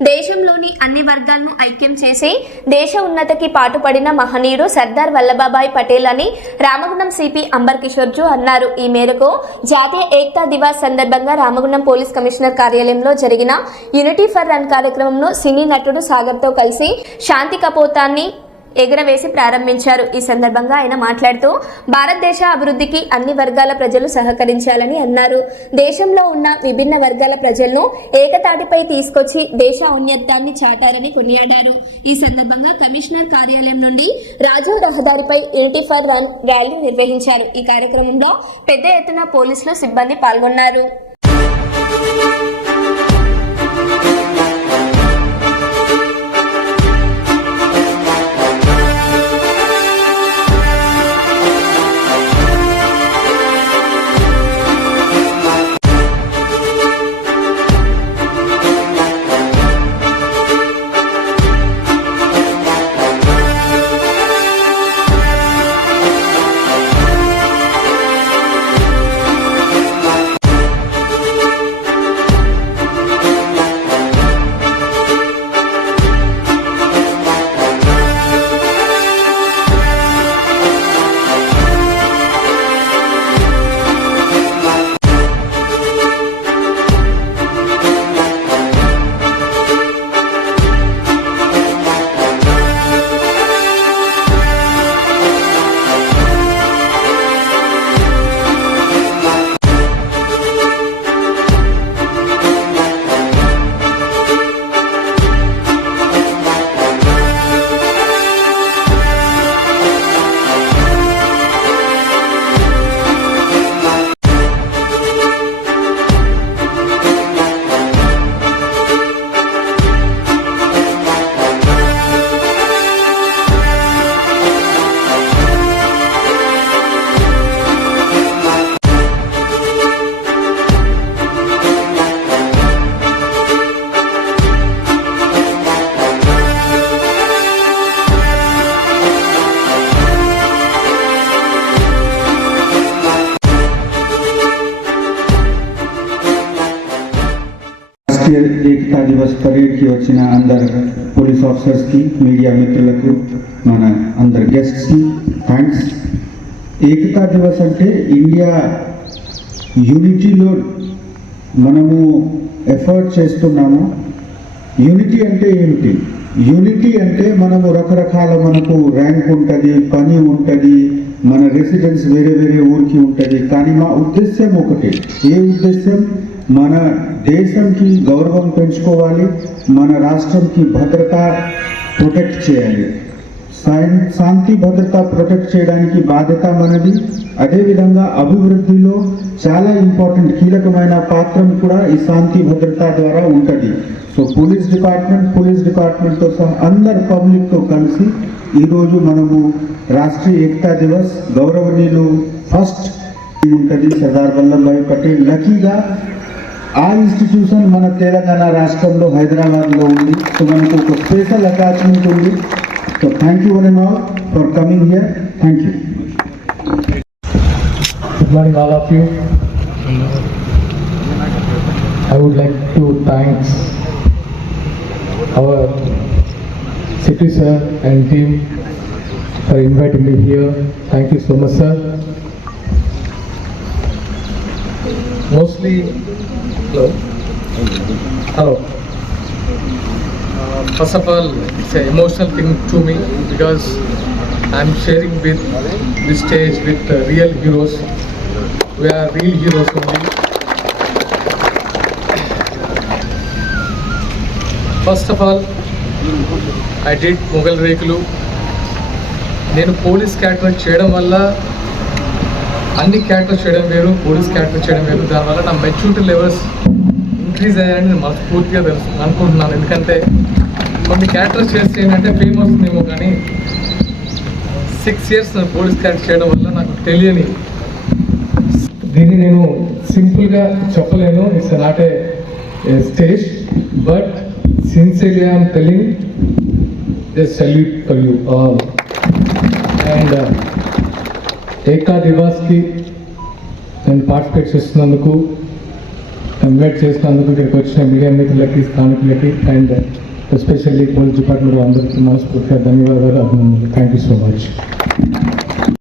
దేశంలోని అన్ని వర్గాలను ఐక్యం చేసి దేశ ఉన్నతికి పాటుపడిన మహనీయుడు సర్దార్ వల్లభాయ్ పటేల్ అని రామగుండం సిపి అంబర్ కిషోర్ జూ అన్నారు. ఈ మేరకు జాతీయ ఏక్తా దివాస్ సందర్భంగా రామగుండం పోలీస్ కమిషనర్ కార్యాలయంలో జరిగిన యూనిటీ ఫర్ రన్ కార్యక్రమంలో సినీ నటుడు సాగర్తో కలిసి శాంతి కపోతాన్ని ఎగురవేసి ప్రారంభించారు. ఈ సందర్భంగా ఆయన మాట్లాడుతూ భారతదేశ అభివృద్ధికి అన్ని వర్గాల ప్రజలు సహకరించాలని అన్నారు. దేశంలో ఉన్న విభిన్న వర్గాల ప్రజలను ఏకతాటిపై తీసుకొచ్చి దేశ ఔన్నత్యాన్ని చాటారని కొనియాడారు. ఈ సందర్భంగా కమిషనర్ కార్యాలయం నుండి రాజీవ్ రహదారిపై యూనిటీ ఫర్ రన్ ర్యాలీ నిర్వహించారు. ఈ కార్యక్రమంలో పెద్ద ఎత్తున పోలీసులు సిబ్బంది పాల్గొన్నారు. ఏకతా దివస్ పరేడ్కి వచ్చిన అందరు పోలీస్ ఆఫీసర్స్కి, మీడియా మిత్రులకు, మన అందరు గెస్ట్స్కి థ్యాంక్స్. ఏకతా దివస్ అంటే ఇండియా యూనిటీలో మనము ఎఫర్ట్ చేస్తున్నాము. యూనిటీ అంటే ఏమిటి? యూనిటీ అంటే మనము రకరకాల మనకు ర్యాంక్ ఉంటుంది, పని ఉంటుంది, మన రెసిడెన్స్ వేరే వేరే ఊరికి ఉంటుంది. కానీ మా ఉద్దేశ్యం ఒకటి. ఏ ఉద్దేశం? మన దేశంకి గౌరవం పెంచుకోవాలి, మన రాష్ట్రంకి భద్రత ప్రొటెక్ట్ చేయాలి. శాంతి భద్రత ప్రొటెక్ట్ చేయడానికి బాధ్యత మనది. అదేవిధంగా అభివృద్ధిలో చాలా ఇంపార్టెంట్ కీలకమైన పాత్ర కూడా ఈ శాంతి భద్రత ద్వారా ఉంటుంది. సో పోలీస్ డిపార్ట్మెంట్తో సహా అందరు పబ్లిక్తో కలిసి ఈరోజు మనము రాష్ట్రీయ ఏకతా దివస్ గౌరవనీయులు ఫస్ట్ ఉంటుంది సర్దార్ వల్లభాయ్ పటేల్. లక్కీగా ఆ ఇన్స్టిట్యూషన్ మన తెలంగాణ రాష్ట్రంలో హైదరాబాద్లో ఉంది. సో మనకు ఒక స్పెషల్ అటాచ్మెంట్ ఉంది. So thank you very much for coming here. Thank you. Good morning all of you. I would like to thank our city sir and team for inviting me here. Thank you so much, sir. Mostly, hello. First of all, it's an emotional thing to me because I'm sharing with this stage with real heroes. We are real heroes only. First of all, I did Mughal Rekulu. నేను police character చేయడం వల్ల అన్ని character చేయడం వేరు, police character చేయడం వేరు. దానివల్ల నా మెచ్యూరిటీ లెవెల్స్ ఇంక్రీజ్ అయ్యాయని నేను మనస్ఫూర్తిగా అనుకుంటున్నాను. ఎందుకంటే కొన్ని క్యారెక్టర్స్ చేస్తే ఏంటంటే ఫేమస్ ఉందేమో, కానీ 6 years నేను పోలీస్ క్యారెక్టర్ చేయడం వల్ల నాకు తెలియని దీన్ని నేను సింపుల్గా చెప్పలేను. It's not a stage, but sincerely I'm telling this salute for you all. And ఏకా దివాస్కి నేను పార్టిసిపేట్ చేస్తున్నందుకు ఇన్వైట్ చేసినందుకు ఇక్కడికి వచ్చిన మీడియా మిత్రులకి, స్థానికులకి అండ్ ఎస్పెషల్లీ పోలీస్ డిపార్ట్మెంట్ అందరికీ మనస్ఫూర్తిగా ధన్యవాదాలు, అభినందనలు. Thank you so much.